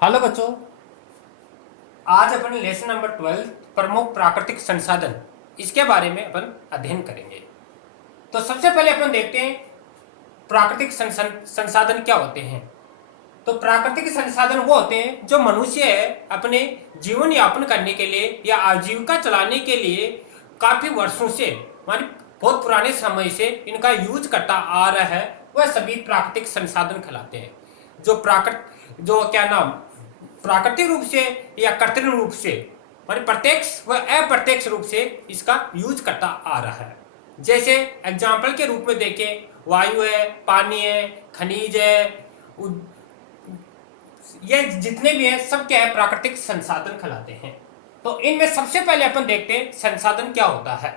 Hello बच्चों, आज अपन lesson number 12 प्रमुख प्राकृतिक संसाधन इसके बारे में अपन अध्ययन करेंगे। तो सबसे पहले अपन देखते हैं प्राकृतिक संसाधन क्या होते हैं। तो प्राकृतिक संसाधन वो होते हैं जो मनुष्य है अपने जीवन यापन करने के लिए या आजीविका चलाने के लिए काफी वर्षों से मानी बहुत पुराने समय से इनका यूज करता आ रहा है, वह सभी प्राकृतिक संसाधन कहलाते हैं। जो क्या नाम प्राकृतिक रूप से या कृत्रिम रूप से माने प्रत्यक्ष व अप्रत्यक्ष रूप से इसका यूज करता आ रहा है। जैसे एग्जाम्पल के रूप में देखें, वायु है, पानी है, खनिज है, ये जितने भी हैं सब क्या है प्राकृतिक संसाधन कहलाते हैं। तो इनमें सबसे पहले अपन देखते हैं संसाधन क्या होता है।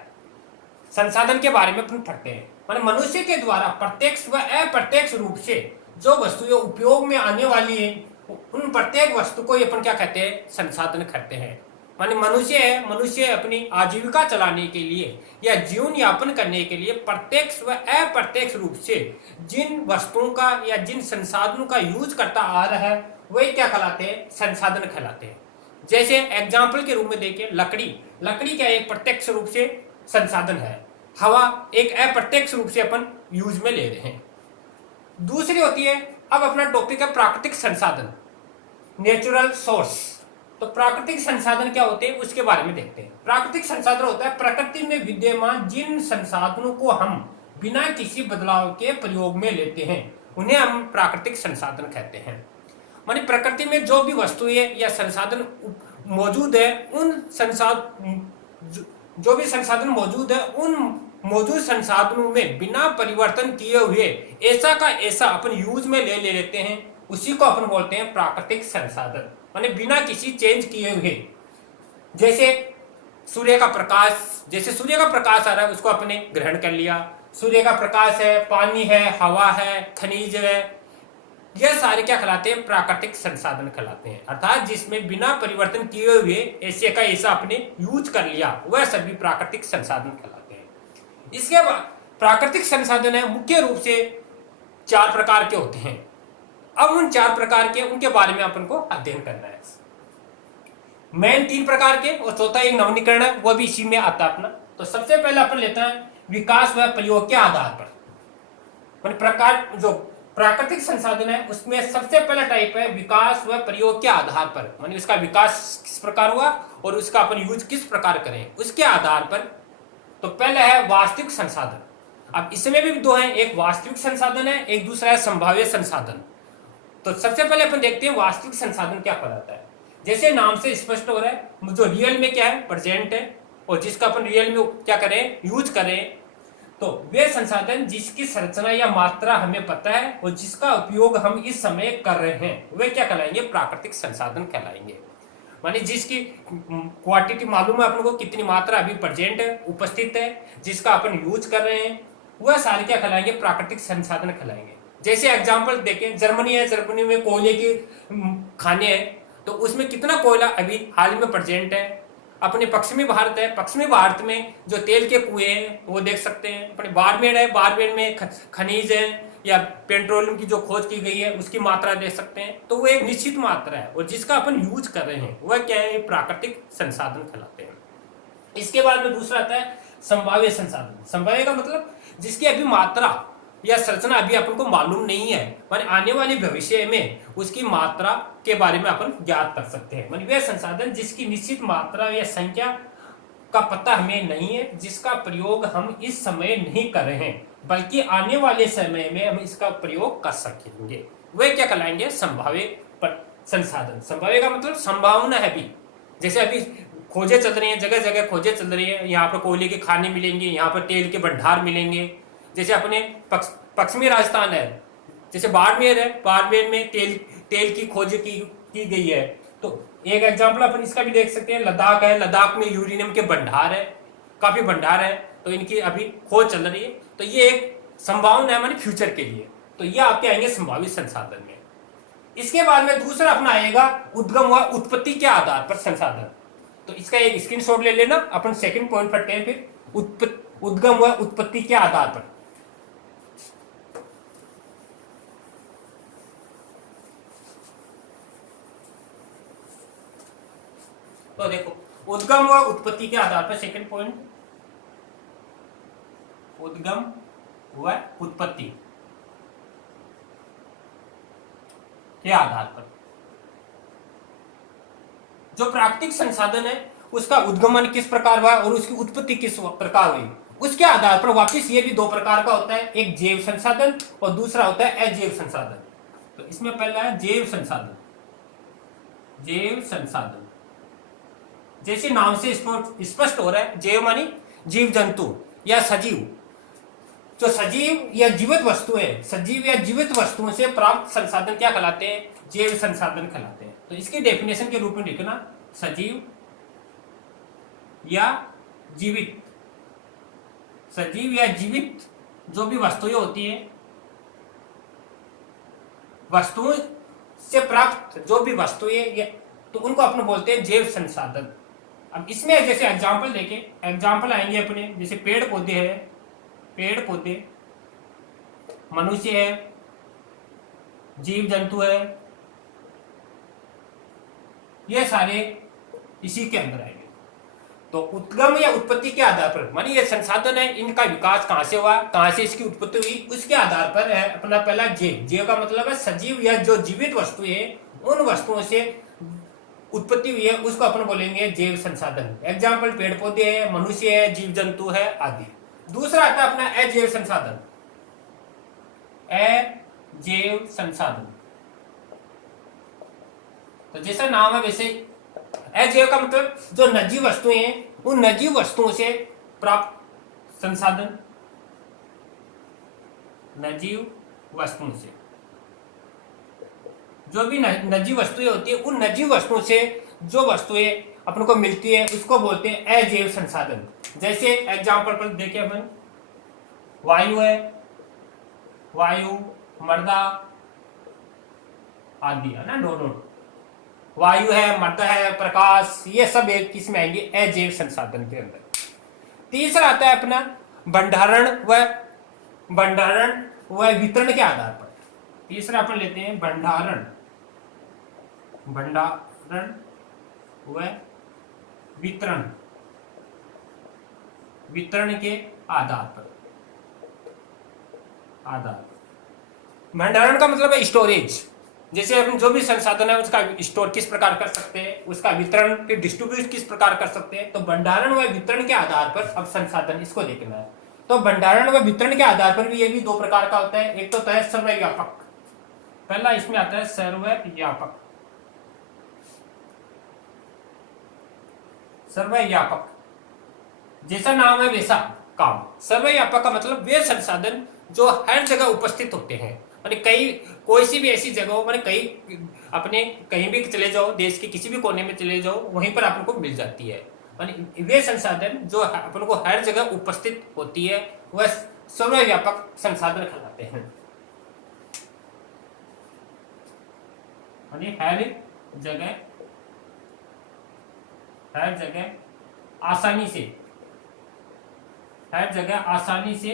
संसाधन के बारे में अपन पढ़ते हैं। माने मनुष्य के द्वारा प्रत्यक्ष व अप्रत्यक्ष रूप से जो वस्तुएं उपयोग में आने वाली है उन प्रत्येक वस्तु को अपन क्या कहते हैं, संसाधन कहते हैं। माने मनुष्य अपनी आजीविका चलाने के लिए या जीवन यापन करने के लिए प्रत्यक्ष व अप्रत्यक्ष रूप से जिन वस्तुओं का या जिन संसाधनों का यूज करता आ रहा है वही क्या कहलाते हैं, संसाधन कहलाते हैं। जैसे एग्जाम्पल के रूप में देखें, लकड़ी क्या एक प्रत्यक्ष रूप से संसाधन है, हवा एक अप्रत्यक्ष रूप से अपन यूज में ले रहे हैं। दूसरी होती है, अब अपना टॉपिक है प्राकृतिक संसाधन, नेचुरल सोर्स। तो प्राकृतिक संसाधन क्या होते हैं उसके बारे में देखते हैं। प्राकृतिक संसाधन होता है प्रकृति में विद्यमान जिन संसाधनों को हम बिना किसी बदलाव के प्रयोग में लेते हैं उन्हें हम प्राकृतिक संसाधन कहते हैं। मानी प्रकृति में जो भी वस्तुएं या संसाधन मौजूद है जो भी संसाधन मौजूद है उन मौजूद संसाधनों में बिना परिवर्तन किए हुए ऐसा का ऐसा अपन यूज में ले लेते हैं, उसी को अपन बोलते हैं प्राकृतिक संसाधन। माने बिना किसी चेंज किए हुए। जैसे सूर्य का प्रकाश आ रहा है उसको अपने ग्रहण कर लिया, सूर्य का प्रकाश है, पानी है, हवा है, खनिज है, यह सारे क्या कहलाते हैं, प्राकृतिक संसाधन कहलाते हैं। अर्थात जिसमें बिना परिवर्तन किए हुए ऐसे का ऐसा अपने यूज कर लिया वह सभी प्राकृतिक संसाधन कहलाते हैं। इसके बाद प्राकृतिक संसाधन है मुख्य रूप से 4 प्रकार के होते हैं। अब उन 4 प्रकार के उनके बारे में अपन को अध्ययन करना है। मेन 3 प्रकार के और चौथा एक नवीनीकरण है, वह भी इसी में आता है अपना। तो सबसे पहले अपन लेते हैं विकास व प्रयोग के आधार पर। प्रकार जो प्राकृतिक संसाधन है उसमें सबसे पहला टाइप है विकास व प्रयोग के आधार पर। मानी उसका विकास किस प्रकार हुआ और उसका अपन यूज किस प्रकार करें उसके आधार पर। तो पहला है वास्तविक संसाधन। अब इसमें भी 2 हैं, एक वास्तविक संसाधन है, एक दूसरा है संभाव्य संसाधन। तो सबसे पहले अपन देखते हैं वास्तविक संसाधन क्या कहलाता है। जैसे नाम से स्पष्ट हो रहा है जो रियल में क्या है, प्रेजेंट है, और जिसका अपन रियल में क्या करें, यूज करें। तो वे संसाधन जिसकी संरचना या मात्रा हमें पता है और जिसका उपयोग हम इस समय कर रहे हैं वे क्या कहलाएंगे, प्राकृतिक संसाधन कहलाएंगे। माने जिसकी क्वांटिटी मालूम है अपन को, कितनी मात्रा अभी प्रेजेंट है, उपस्थित है, जिसका अपन यूज कर रहे हैं, वह सारे क्या कहलाएंगे, प्राकृतिक संसाधन कहलाएंगे। जैसे एग्जांपल देखें, जर्मनी है, जर्मनी में कोयले की खाने हैं, तो उसमें कितना कोयला अभी हाल में प्रेजेंट है। अपने पश्चिमी भारत है, पश्चिमी भारत में जो तेल के कुएं हैं वो देख सकते हैं। अपने बाड़मेर है, बाड़मेर में खनिज है या पेट्रोलियम की जो खोज की गई है उसकी मात्रा देख सकते हैं। तो वो एक निश्चित मात्रा है और जिसका अपन यूज कर रहे हैं वह क्या है, प्राकृतिक संसाधन कहलाते हैं। इसके बाद में दूसरा आता है संभाव्य संसाधन। संभाव्य का मतलब जिसकी अभी मात्रा या संरचना अभी अपन को मालूम नहीं है, माने आने वाले भविष्य में उसकी मात्रा के बारे में अपन ज्ञात कर सकते हैं। माने वह संसाधन जिसकी निश्चित मात्रा या संख्या का पता हमें नहीं है, जिसका प्रयोग हम इस समय नहीं कर रहे हैं बल्कि आने वाले समय में हम इसका प्रयोग कर सकेंगे, वह क्या कहलाएंगे, संभाव्य संसाधन। संभाव्य का मतलब संभावना है अभी। जैसे अभी खोजें चल रही हैं, जगह जगह खोजें चल रही है, यहाँ पर कोयले के खाने मिलेंगे, यहाँ पर तेल के भंडार मिलेंगे। जैसे अपने पश्चिमी राजस्थान है, जैसे बाड़मेर है, बाड़मेर में तेल की खोज की गई है। तो एक एग्जांपल अपन इसका भी देख सकते हैं, लद्दाख है, लद्दाख में यूरेनियम के भंडार है, काफी भंडार है, तो इनकी अभी खोज चल रही है। तो ये एक संभावना है मानी फ्यूचर के लिए। तो ये आपके आएंगे संभावित संसाधन में। इसके बाद में दूसरा अपना आएगा उद्गम व उत्पत्ति के आधार पर संसाधन। तो इसका एक स्क्रीनशॉट ले लेना, अपन सेकंड पॉइंट पर फिर उद्गम व उत्पत्ति के आधार पर। तो देखो, उद्गम व उत्पत्ति के आधार पर, सेकंड पॉइंट, उद्गम व उत्पत्ति के आधार पर जो प्राकृतिक संसाधन है उसका उद्गमन किस प्रकार हुआ और उसकी उत्पत्ति किस प्रकार हुई, उसके आधार पर वापस ये भी दो प्रकार का होता है, एक जैव संसाधन और दूसरा होता है अजैव संसाधन। तो इसमें पहला है जैव संसाधन। जैव संसाधन जैसे नाम से स्पष्ट हो रहा है, जैव मानी जीव जंतु या सजीव, जो सजीव या जीवित वस्तु है, सजीव या जीवित वस्तुओं से प्राप्त संसाधन क्या कहलाते हैं, जैव संसाधन कहलाते हैं। तो इसकी डेफिनेशन के रूप में लिखना, सजीव या जीवित, सजीव या जीवित जो भी वस्तुएं होती है, वस्तुओं से प्राप्त जो भी वस्तुएं, तो उनको अपने बोलते हैं जैव संसाधन। अब इसमें जैसे एग्जांपल देखें, एग्जांपल आएंगे अपने, जैसे पेड़ पौधे है, पेड़ पौधे, मनुष्य है, जीव जंतु है, ये सारे इसी के अंदर आएंगे। तो उद्गम या उत्पत्ति के आधार पर, मानी ये संसाधन है, इनका विकास कहां से हुआ, कहां से इसकी उत्पत्ति हुई, उसके आधार पर है अपना पहला जैव। जैव का मतलब है सजीव या जो जीवित वस्तु है, उन वस्तुओं से उत्पत्ति हुई है, उसको अपन बोलेंगे जैव संसाधन। एग्जाम्पल पेड़ पौधे है, मनुष्य है, जीव जंतु है आदि। दूसरा आता है अपना अजैव संसाधन। अजैव संसाधन, तो जैसा नाम है वैसे, अजैव का मतलब जो निर्जीव वस्तुएं हैं, उन निर्जीव वस्तुओं से प्राप्त संसाधन, निर्जीव वस्तुओं से, जो भी निर्जीव वस्तुएं होती है, उन निर्जीव वस्तुओं से जो वस्तुएं अपन को मिलती है उसको बोलते हैं अजैव संसाधन। जैसे एग्जांपल पर देखें अपन, वायु है, वायु, मृदा आदि है ना, दोनों, वायु है, मृदा है, प्रकाश, ये सब एक किसमें आएंगे, अजैव संसाधन के अंदर। तीसरा आता है अपना भंडारण व वितरण के आधार पर। तीसरा अपन लेते हैं भंडारण व वितरण के आधार पर। भंडारण का मतलब है स्टोरेज, जैसे अपन जो भी संसाधन है उसका स्टोर किस प्रकार कर सकते हैं, उसका वितरण के डिस्ट्रीब्यूट किस प्रकार कर सकते हैं। तो भंडारण व वितरण के आधार पर अब संसाधन इसको देखना है। तो भंडारण व वितरण के आधार पर भी ये भी दो प्रकार का होता है। एक तो होता है सर्वव्यापक, पहला इसमें आता है सर्वव्यापक। सर्वव्यापक जैसा नाम है वैसा काम। सर्वव्यापक का मतलब वे संसाधन जो हर जगह उपस्थित होते हैं, माने कहीं कोई सी भी ऐसी जगह हो, माने कहीं अपने कहीं भी चले जाओ, देश के किसी भी कोने में चले जाओ, वहीं पर आपको मिल जाती है। माने वे संसाधन जो अपन को हर जगह उपस्थित होती है वह सर्वव्यापक संसाधन कहलाते हैं। माने हर जगह आसानी से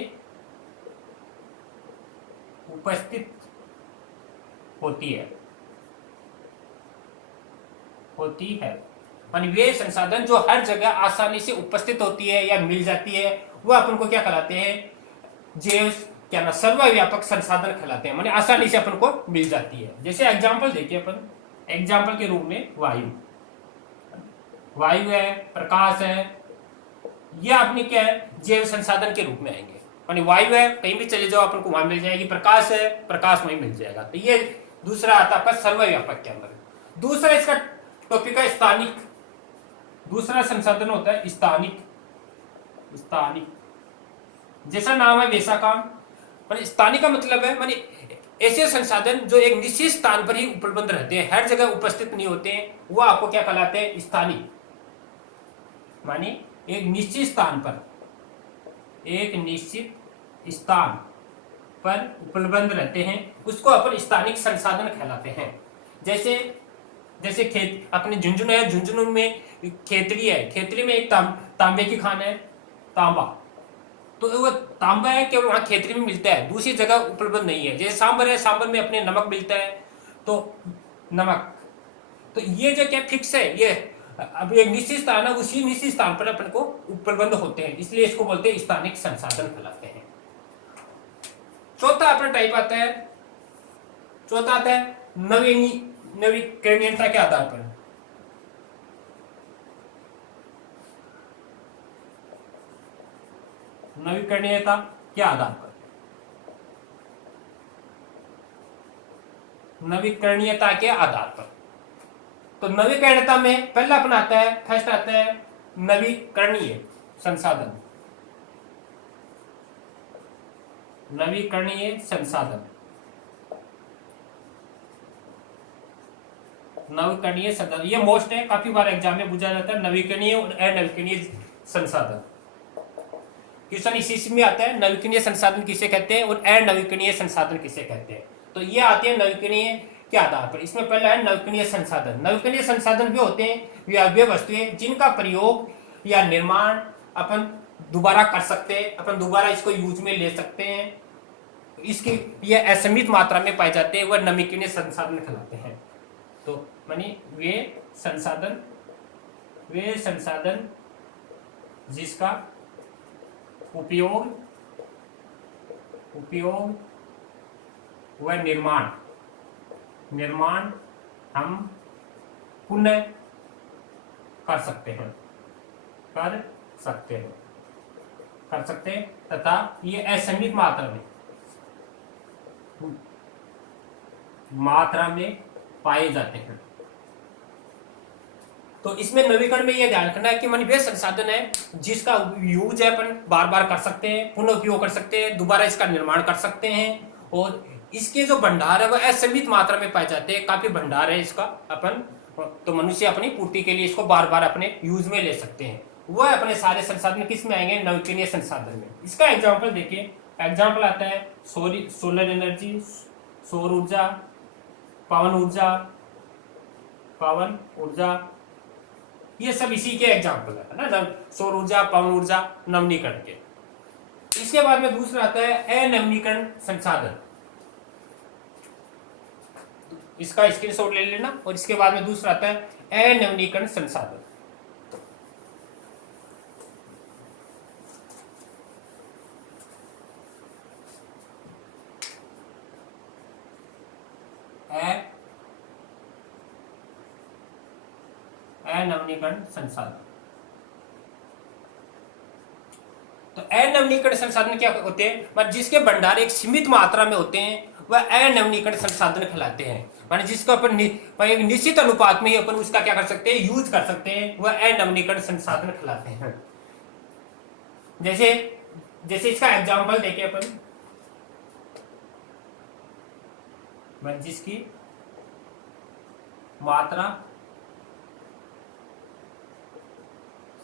उपस्थित होती है। मानी वे संसाधन जो हर जगह आसानी से उपस्थित होती है या मिल जाती है, वह अपन को क्या कहलाते हैं, जैव क्या ना सर्वव्यापक संसाधन कहलाते हैं। माने आसानी से अपन को मिल जाती है। जैसे एग्जांपल देखिए अपन, एग्जांपल के रूप में वायु है, प्रकाश है, यह अपनी क्या है, जैव संसाधन के रूप में आएंगे। मानी वायु है, कहीं भी चले जाओ अपन को वहां मिल जाएगी, प्रकाश है, प्रकाश वहीं मिल जाएगा। तो ये दूसरा आता है सर्वव्यापक के अंदर। दूसरा इसका टॉपिक है स्थानिक। दूसरा संसाधन होता है स्थानिक। जैसा नाम है वैसा काम। मानी स्थानिक का मतलब है मानी ऐसे संसाधन जो एक निश्चित स्थान पर ही उपलब्ध रहते हैं, हर जगह उपस्थित नहीं होते हैं, वो आपको क्या कहलाते हैं, स्थानिक। मानी एक निश्चित स्थान पर उपलब्ध रहते हैं, उसको अपन स्थानिक संसाधन कहलाते हैं। जैसे खेत अपने झुंझुनू है, झुंझुनू में खेतड़ी है, खेतड़ी में एक तांबे की खान है, तांबा, तो वो तांबा है केवल वहां खेतड़ी में मिलता है, दूसरी जगह उपलब्ध नहीं है। जैसे सांबर है, सांबर में अपने नमक मिलता है, तो नमक, तो ये जो क्या फिक्स है, ये अब एक निश्चित स्थान है, उसी निश्चित स्थान पर अपन को उपलब्ध होते हैं, इसलिए इसको बोलते हैं स्थानिक संसाधन कहलाते हैं। चौथा अपना टाइप आता है, चौथा आता है नवीकरणीयता के आधार पर। नवीकरणीयता के आधार पर, नवीकरणीयता के आधार पर। तो नवीकरणीयता में पहला अपना आता है, फर्स्ट आता है नवीकरणीय संसाधन। नवीकरणीय संसाधन, नवीकरणीय संसाधन ये मोस्ट है, काफी बार एग्जाम में पूछा जाता है, नवीकरणीय और अनवीकरणीय संसाधन। क्वेश्चन इसी में आता है, नवीकरणीय संसाधन किसे कहते हैं और अनवीकरणीय संसाधन किसे कहते हैं। तो ये आते हैं नवीकरणीय के आधार पर। इसमें पहला है नवीकरणीय संसाधन। नवीकरणीय संसाधन भी होते हैं वे वस्तुएं जिनका प्रयोग या निर्माण अपन दोबारा कर सकते हैं, अपन दोबारा इसको यूज में ले सकते हैं, इसकी ये असीमित मात्रा में पाए जाते हैं, वह नवीकरणीय संसाधन कहलाते हैं। तो मानी वे संसाधन जिसका उपयोग व निर्माण हम पुनः कर सकते हैं तथा ये असीमित मात्रा में पाए जाते हैं। तो इसमें नवीकरण में यह ध्यान रखना है कि मान वे संसाधन है जिसका यूज है अपन बार बार कर सकते हैं, पुनः उपयोग कर सकते हैं, दोबारा इसका निर्माण कर सकते हैं, और इसके जो भंडार है वह असीमित मात्रा में पाए जाते हैं। काफी भंडार है इसका, अपन तो मनुष्य अपनी पूर्ति के लिए इसको बार बार अपने यूज में ले सकते हैं। वह अपने सारे संसाधन किस में आएंगे? नवीकरणीय संसाधन में। इसका एग्जाम्पल देखिए, एग्जाम्पल आता है सोलर एनर्जी, सौर ऊर्जा, पवन ऊर्जा, ये सब इसी के एग्जाम्पल है ना, सौर ऊर्जा, पवन ऊर्जा, नवीनीकरण के। इसके बाद में दूसरा आता है अनवीनीकरण संसाधन। इसका स्क्रीनशॉट ले लेना। और इसके बाद में दूसरा आता है अनवीनीकरण संसाधन। अनवीनीकरण संसाधन। तो अनवीनीकरण संसाधन क्या होते हैं? जिसके भंडार एक सीमित मात्रा में होते हैं वह अनवीनीकरण संसाधन कहलाते हैं। माने जिसको अपन एक निश्चित अनुपात में अपन उसका क्या कर सकते हैं? यूज कर सकते हैं, वह अनवीनीकरण संसाधन कहलाते हैं। जैसे इसका एग्जांपल देखें अपन, जिसकी मात्रा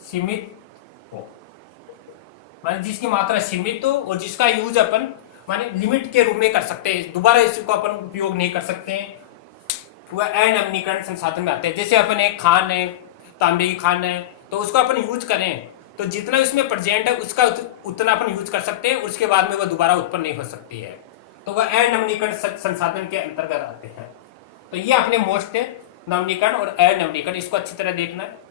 सीमित हो, माने जिसकी मात्रा सीमित हो और जिसका यूज अपन माने लिमिट के रूप में कर सकते हैं, दोबारा इसको अपन उपयोग नहीं कर सकते हैं, वह अनवीनीकरण संसाधन में आते हैं। जैसे अपन एक खान है, तांबे की खान है, तो उसको अपन यूज करें तो जितना उसमें प्रेजेंट है उसका उतना अपन यूज कर सकते हैं, उसके बाद में वह दोबारा उत्पन्न नहीं हो सकती है, तो वह अनवीनीकरण संसाधन के अंतर्गत आते हैं। तो ये अपने मोस्ट है नवीनीकरण और अनवीनीकरण, इसको अच्छी तरह देखना है।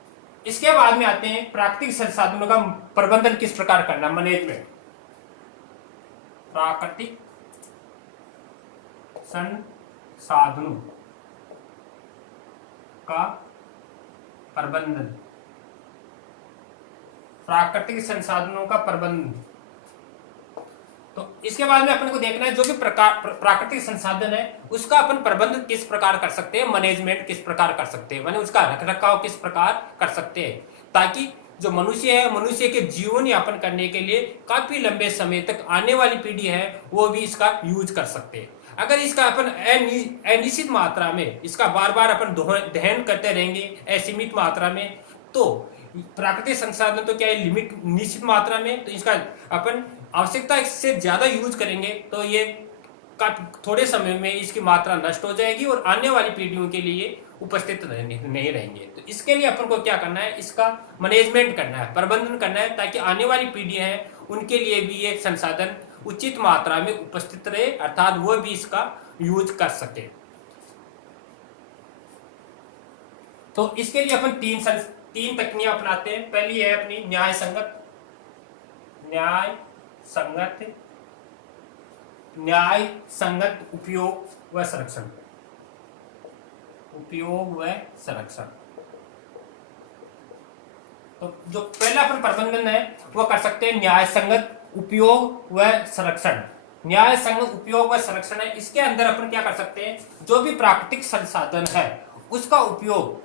इसके बाद में आते हैं प्राकृतिक संसाधनों का प्रबंधन किस प्रकार करना, मैनेजमेंट। प्राकृतिक संसाधनों का प्रबंधन, प्राकृतिक संसाधनों का प्रबंधन। तो इसके बाद में अपन को देखना है जो भी प्राकृतिक संसाधन है उसका अपन प्रबंधन किस प्रकार कर सकते हैं, मैनेजमेंट किस प्रकार कर सकते हैं, माने उसका रखरखाव किस प्रकार कर सकते हैं, ताकि जो मनुष्य है, मनुष्य के जीवन यापन करने के लिए काफी लंबे समय तक आने वाली पीढ़ी है वो भी इसका यूज कर सकते हैं। अगर इसका अपन अनिश्चित मात्रा में इसका बार बार अपन दहन करते रहेंगे असीमित मात्रा में, तो प्राकृतिक संसाधन तो क्या है लिमिट निश्चित मात्रा में, तो इसका अपन आवश्यकता से ज्यादा यूज करेंगे तो ये थोड़े समय में इसकी मात्रा नष्ट हो जाएगी और आने वाली पीढ़ियों के लिए उपस्थित नहीं रहेंगे। तो इसके लिए अपन को क्या करना है, इसका मैनेजमेंट करना है, प्रबंधन करना है, ताकि आने वाली पीढ़ियां हैं उनके लिए भी ये संसाधन उचित मात्रा में उपस्थित रहे, अर्थात वो भी इसका यूज कर सके। तो इसके लिए अपन तीन तकनीक अपनाते हैं। पहली है अपनी न्याय संगत, न्याय संगत उपयोग व संरक्षण, तो जो पहला अपन प्रबंधन है वो कर सकते हैं न्याय संगत उपयोग व संरक्षण। न्याय संगत उपयोग व संरक्षण है, इसके अंदर अपन क्या कर सकते हैं, जो भी प्राकृतिक संसाधन है उसका उपयोग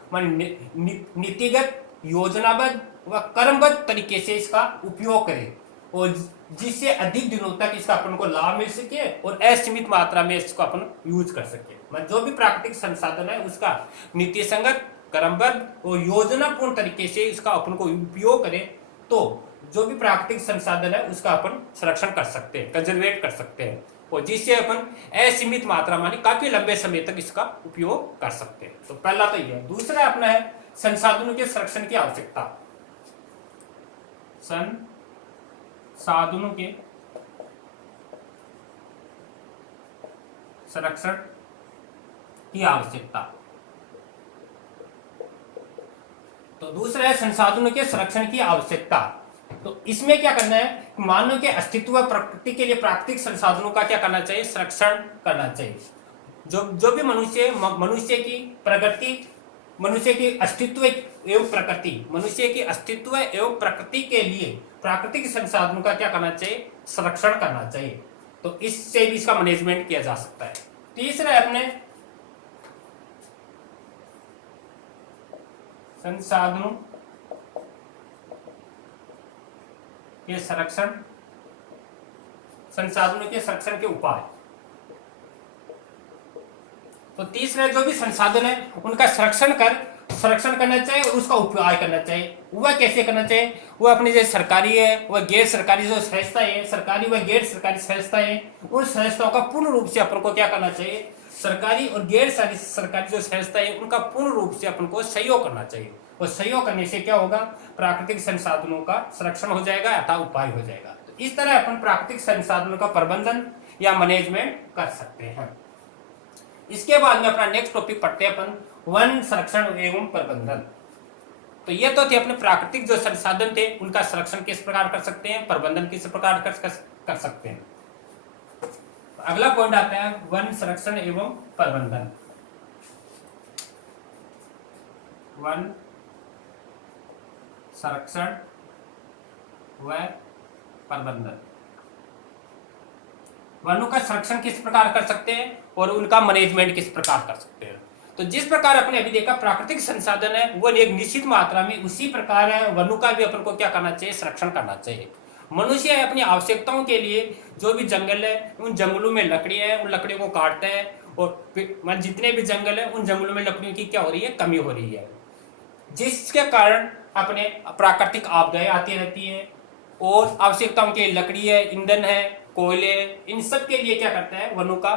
नीतिगत, योजनाबद्ध व कर्मबद्ध तरीके से इसका उपयोग करें, और जिससे अधिक दिनों तक इसका अपन को लाभ मिल सके और असीमित मात्रा में इसको अपन यूज कर सके। मतलब जो भी प्राकृतिक संसाधन है उसका नीति संगत, क्रमबद्ध और योजनापूर्ण तरीके से इसका अपन को उपयोग करें, तो जो भी प्राकृतिक संसाधन है उसका अपन संरक्षण कर सकते हैं, कंजर्वेट कर सकते हैं, और जिससे अपन असीमित मात्रा माने काफी लंबे समय तक इसका उपयोग कर सकते हैं। तो पहला तो यह। दूसरा अपना है संसाधनों के संरक्षण की आवश्यकता, संसाधनों के संरक्षण की आवश्यकता। तो दूसरा है संसाधनों के संरक्षण की आवश्यकता। तो इसमें क्या करना है, मानव के अस्तित्व व प्रकृति के लिए प्राकृतिक संसाधनों का क्या करना चाहिए, संरक्षण करना चाहिए। जो भी मनुष्य की प्रगति, मनुष्य की अस्तित्व एवं प्रकृति के लिए प्राकृतिक संसाधनों का क्या करना चाहिए, संरक्षण करना चाहिए। तो इससे भी इसका मैनेजमेंट किया जा सकता है। तीसरा है अपने संसाधनों के संरक्षण के उपाय। तो तीसरा जो भी संसाधन है उनका संरक्षण करना चाहिए और उसका उपाय करना चाहिए। वह कैसे करना चाहिए, वह अपनी जो सरकारी है वह गैर सरकारी जो संस्था है, सरकारी व गैर सरकारी संस्था है, उन संस्थाओं का पूर्ण रूप से अपन को क्या करना चाहिए, सरकारी और गैर सरकारी जो संस्था है उनका पूर्ण रूप से अपन को सहयोग करना चाहिए। और सहयोग करने से क्या होगा, प्राकृतिक संसाधनों का संरक्षण हो जाएगा अथवा उपाय हो जाएगा। तो इस तरह अपन प्राकृतिक संसाधनों का प्रबंधन या मैनेजमेंट कर सकते हैं। इसके बाद में अपना नेक्स्ट टॉपिक पढ़ते हैं अपन वन संरक्षण एवं प्रबंधन। तो ये तो थे अपने प्राकृतिक जो संसाधन थे उनका संरक्षण किस प्रकार कर सकते हैं, प्रबंधन किस प्रकार कर सकते हैं। अगला पॉइंट आता है वन संरक्षण एवं प्रबंधन। वन संरक्षण व प्रबंधन। वनों का संरक्षण किस प्रकार कर सकते हैं और उनका मैनेजमेंट किस प्रकार कर सकते हैं। तो जिस प्रकार अपने अभी देखा प्राकृतिक संसाधन है वो एक निश्चित मात्रा में, उसी प्रकार है वनों का भी अपन को क्या करना चाहिए, संरक्षण करना चाहिए। मनुष्य अपनी आवश्यकताओं के लिए जो भी जंगल है उन जंगलों में लकड़ियां है, उन लकड़ियों को काटता है, और जितने भी जंगल है उन जंगलों में लकड़ियों की क्या हो रही है, कमी हो रही है, जिसके कारण अपने प्राकृतिक आपदाएं आती रहती है। और आवश्यकताओं के लकड़ी है, ईंधन है, कोयले, इन सब के लिए क्या करता है, वनों का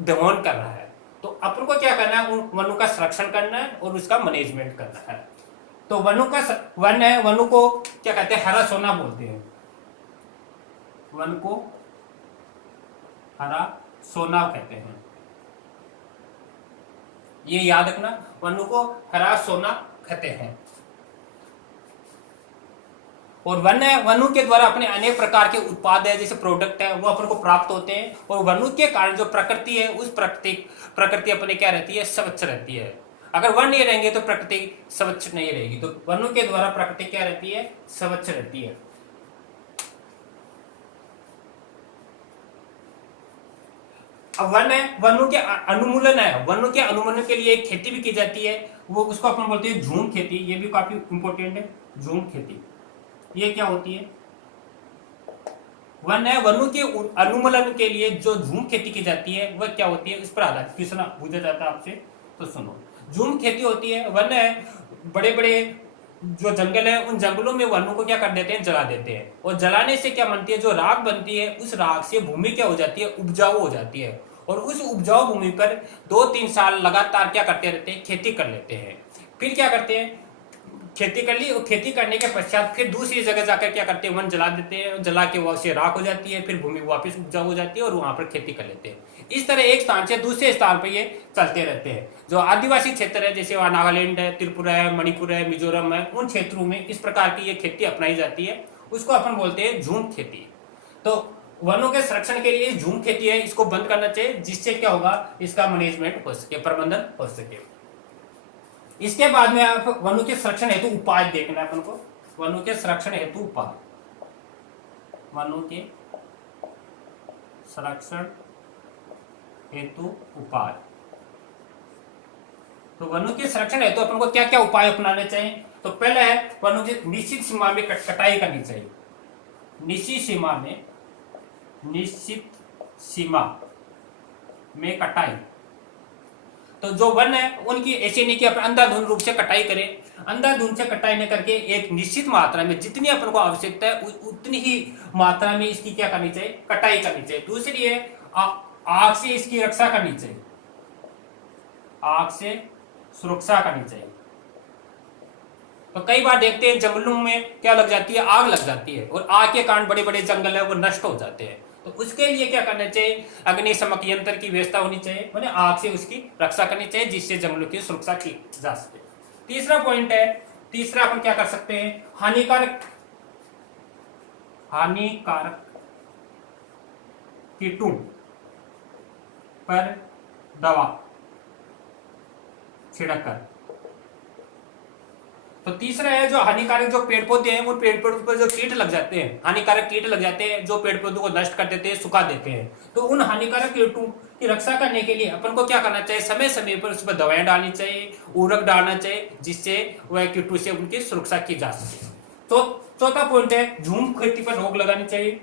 दोहन कर रहा है। तो अपन को क्या करना है, उन वनों का संरक्षण करना है और उसका मैनेजमेंट करना है। तो वनों का वन है, वनों को क्या कहते हैं, हरा सोना बोलते हैं। वन को हरा सोना कहते हैं, ये याद रखना, वनों को हरा सोना कहते हैं। और वन है, वनों के द्वारा अपने अनेक प्रकार के उत्पाद है, जैसे प्रोडक्ट है, वो अपन को प्राप्त होते हैं। और वनों के कारण जो प्रकृति है, उस प्रकृति अपने क्या रहती है, स्वच्छ रहती है। अगर वन नहीं रहेंगे तो प्रकृति स्वच्छ नहीं रहेगी। तो वनों के द्वारा प्रकृति क्या रहती है, स्वच्छ रहती है। अब वन है, वनों के अनुमूलन है, वनों के अनुमूलन के लिए खेती भी की जाती है, वो उसको अपन बोलते हैं झूम खेती। ये भी काफी इंपॉर्टेंट है, झूम खेती। ये क्या होती है, वन है, वनों के अनुमूलन के लिए जो झूम खेती की जाती है वह क्या होती है, इस पर आधारित क्वेश्चन पूछा जाता है आपसे, तो सुनो। झूम खेती होती है, वन है, बड़े बड़े जो जंगल है उन जंगलों में वनों को क्या कर देते हैं, जला देते हैं। और जलाने से क्या बनती है, जो राख बनती है, उस राख से भूमि क्या हो जाती है, उपजाऊ हो जाती है। और उस उपजाऊ भूमि पर 2-3 साल लगातार क्या करते रहते हैं, खेती कर लेते हैं। फिर क्या करते हैं, खेती कर ली और खेती करने के पश्चात फिर दूसरी जगह जाकर क्या करते हैं, वन जला देते हैं, जला के वहां से राख हो जाती है, फिर भूमि वापस उपजाऊ हो जाती है और वहां पर खेती कर लेते हैं। इस तरह एक स्थान से दूसरे स्थान पर ये चलते रहते हैं। जो आदिवासी क्षेत्र है, जैसे वहाँ नागालैंड है, त्रिपुरा है, मणिपुर है, मिजोरम है, उन क्षेत्रों में इस प्रकार की ये खेती अपनाई जाती है। उसको अपन बोलते हैं झूम खेती। तो वनों के संरक्षण के लिए झूम खेती है, इसको बंद करना चाहिए, जिससे क्या होगा, इसका मैनेजमेंट हो सके, प्रबंधन हो सके। इसके बाद में आप वनों के संरक्षण हेतु उपाय देखना है अपन को। वनों के संरक्षण हेतु उपाय, वनों के संरक्षण हेतु उपाय। तो वनों के संरक्षण हेतु अपन को क्या क्या उपाय अपनाने चाहिए। तो पहले है वनों की निश्चित सीमा में कटाई करनी चाहिए। निश्चित सीमा में कटाई। तो जो वन है उनकी ऐसे नहीं कि अपन अंधाधुंध रूप से कटाई करें। अंधाधुंध से कटाई न करके एक निश्चित मात्रा में जितनी अपन को आवश्यकता है उतनी ही मात्रा में इसकी क्या करनी चाहिए, कटाई करनी चाहिए। दूसरी है आग से इसकी रक्षा करनी चाहिए, आग से सुरक्षा करनी चाहिए। तो कई बार देखते हैं जंगलों में क्या लग जाती है, आग लग जाती है, और आग के कारण बड़े बड़े जंगल है वो नष्ट हो जाते हैं। तो उसके लिए क्या करना चाहिए, अग्निशमक यंत्र की व्यवस्था होनी चाहिए, माने आग से उसकी रक्षा करनी चाहिए, जिससे जंगलों की सुरक्षा की जा सके। तीसरा पॉइंट है, तीसरा अपन क्या कर सकते हैं, हानिकारक कीटों पर दवा छिड़क कर। तो तीसरा है जो हानिकारक जो पेड़ पौधे हैं, वो पेड़ पौधों पर जो कीट लग जाते हैं, हानिकारक कीट लग जाते हैं जो पेड़ पौधों को नष्ट कर देते हैं, सुखा देते हैं। तो उन हानिकारक कीटों की रक्षा करने के लिए अपन को क्या करना चाहिए, समय समय पर उस पर दवाएं डालनी चाहिए, उर्वरक डालना चाहिए, जिससे वह कीटों से उनकी सुरक्षा की जा सके। तो चौथा पॉइंट है झूम खेती पर रोक लगानी चाहिए।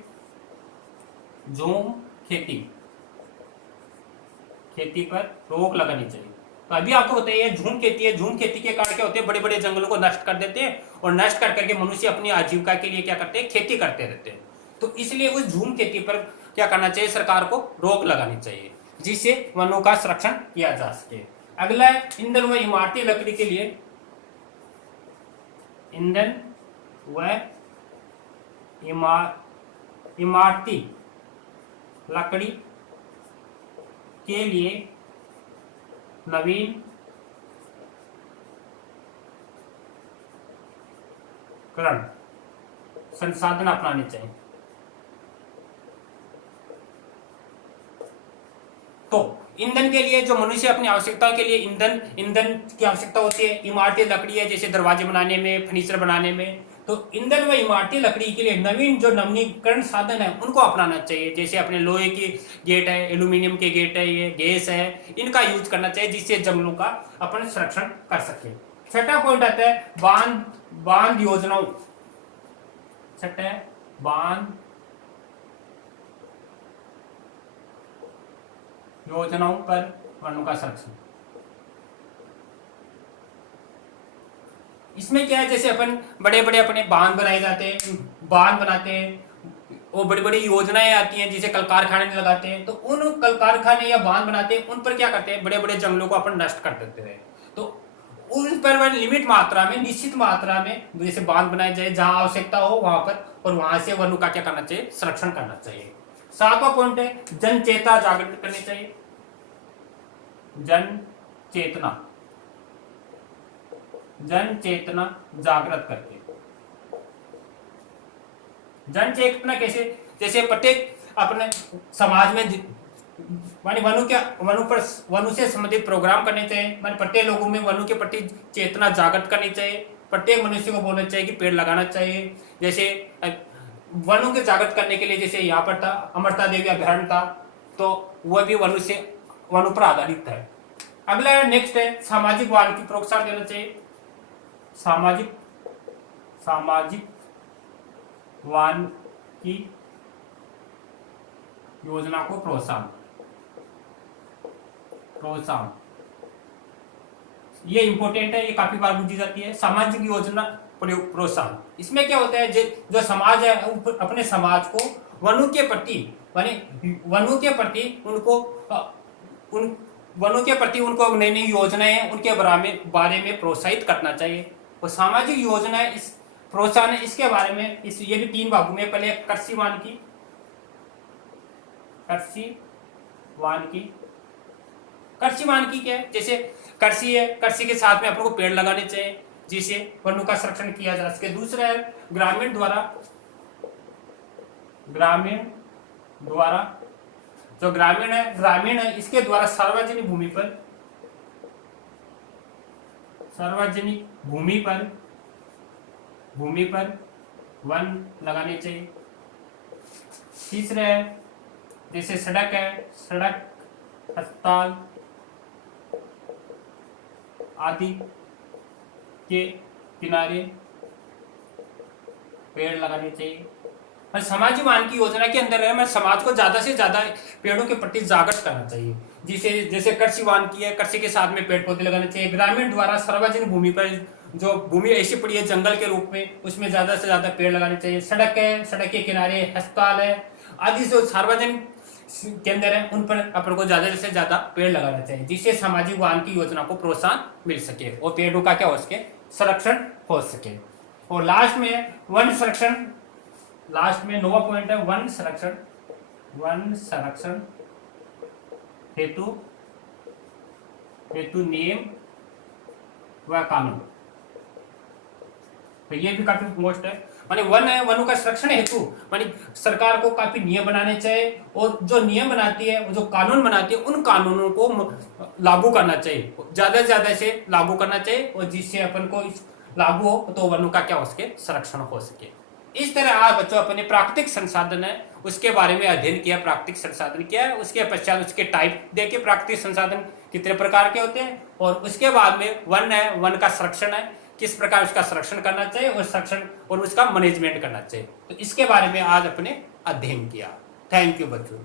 झूम खेती पर रोक लगानी चाहिए। तो अभी आपको बताइए झूम खेती है, झूम खेती के कारण क्या होते हैं, बड़े बड़े जंगलों को नष्ट कर देते हैं, और नष्ट कर करके मनुष्य अपनी आजीविका के लिए क्या करते हैं, खेती करते रहते हैं। तो इसलिए उस झूम खेती पर क्या करना चाहिए, सरकार को रोक लगानी चाहिए, जिससे वनों का संरक्षण किया जा सके। अगला है ईंधन व इमारती लकड़ी के लिए, ईंधन व इमारती लकड़ी के लिए नवीनकरण संसाधन अपनाने चाहिए। तो ईंधन के लिए जो मनुष्य अपनी आवश्यकताओं के लिए ईंधन की आवश्यकता होती है, इमारती लकड़ी है, जैसे दरवाजे बनाने में, फर्नीचर बनाने में। तो ईंधन व इमारती लकड़ी के लिए नवीनीकरण साधन है उनको अपनाना चाहिए, जैसे अपने लोहे की गेट है, एल्यूमिनियम के गेट है, ये गैस है, इनका यूज करना चाहिए, जिससे जंगलों का अपन संरक्षण कर सके। छठा पॉइंट आता है बांध योजनाओं। छठा है बांध योजनाओं पर वनों का संरक्षण। इसमें क्या है, जैसे अपन बड़े बड़े अपने बांध बनाए जाते हैं, बांध बनाते हैं, वो बड़ी बड़ी योजनाएं आती हैं, जिसे कल कारखाने लगाते हैं। तो उन कल कारखाने या बांध बनाते हैं, उन पर क्या करते हैं, बड़े बड़े जंगलों को अपन नष्ट कर देते हैं। तो उन पर लिमिट मात्रा में, निश्चित मात्रा में जैसे बांध बनाए जाए, जहां आवश्यकता हो वहां पर, और वहां से वनों का क्या करना चाहिए, संरक्षण करना चाहिए। सातवां पॉइंट है जन चेतना जागृत करनी चाहिए। जन चेतना जागृत करके। जन चेतना कैसे, जैसे प्रत्येक अपने समाज में माने वनों से संबंधित प्रोग्राम करने चाहिए, माने प्रत्येक लोगों में वनों के प्रति चेतना जागृत करनी चाहिए। प्रत्येक मनुष्य को बोलना चाहिए कि पेड़ लगाना चाहिए। जैसे वनों के जागृत करने के लिए जैसे यहाँ पर था अमरता देवी अभ्यारण्य था, तो वह भी वनों पर आधारित है। अगला है नेक्स्ट है सामाजिक वन की प्रोत्साहन देना चाहिए। सामाजिक वन की योजना को प्रोत्साहन। ये इंपॉर्टेंट है, ये काफी बार पूछी जाती है। सामाजिक योजना प्रोत्साहन, इसमें क्या होता है, जो समाज है अपने समाज को वनों के प्रति उनको नई नई योजनाएं उनके बारे में प्रोत्साहित करना चाहिए, और सामाजिक योजनाएं इस प्रोत्साहन है, इसके बारे में ये भी 3 भागों में। पहले कृषि वानिकी, कृषि वानिकी क्या है? जैसे कृषि है, कृषि के साथ में अपन को पेड़ लगाने चाहिए जिससे वनों का संरक्षण किया जा सके। दूसरा है ग्रामीण द्वारा जो ग्रामीण है इसके द्वारा सार्वजनिक भूमि पर वन लगाने चाहिए। तीसरा है जैसे सड़क, अस्पताल आदि के किनारे पेड़ लगाने चाहिए। और सामाजिक वानिकी योजना के अंदर है मैं समाज को ज्यादा से ज्यादा पेड़ों के प्रति जागृत करना चाहिए। जैसे कृषि वानिकी है, कृषि के साथ में पेड़ पौधे लगाने चाहिए। ग्रामीण द्वारा सार्वजनिक भूमि पर जो भूमि ऐसी पड़ी है जंगल के रूप में, उसमें ज्यादा से ज्यादा पेड़ लगाने चाहिए। सड़क है, सड़क के किनारे अस्पताल है आदि जो सार्वजनिक केंद्र है उन पर अपन को ज्यादा से ज्यादा पेड़ लगाना चाहिए जिससे सामाजिक वानिकी योजना को प्रोत्साहन मिल सके और पेड़ों का क्या हो सके, संरक्षण हो सके। और लास्ट में वन संरक्षण, लास्ट में 9वां पॉइंट है वन संरक्षण हेतु नियम व कानून। तो ये भी काफी मोस्ट है, माने वनों का संरक्षण हेतु माने सरकार को काफी नियम बनाने चाहिए और जो नियम बनाती है, जो कानून बनाती है, उन कानूनों को लागू करना चाहिए, ज्यादा से ज्यादा से लागू करना चाहिए और जिससे अपन को लागू हो तो वनों का क्या हो सके, संरक्षण हो सके। इस तरह आज बच्चों अपने प्राकृतिक संसाधन है उसके बारे में अध्ययन किया। प्राकृतिक संसाधन क्या है, उसके पश्चात उसके टाइप देखे, प्राकृतिक संसाधन कितने प्रकार के होते हैं, और उसके बाद में वन है, वन का संरक्षण है, किस प्रकार उसका संरक्षण करना चाहिए और संरक्षण और उसका मैनेजमेंट करना चाहिए। तो इसके बारे में आज अपने अध्ययन किया। थैंक यू बच्चों।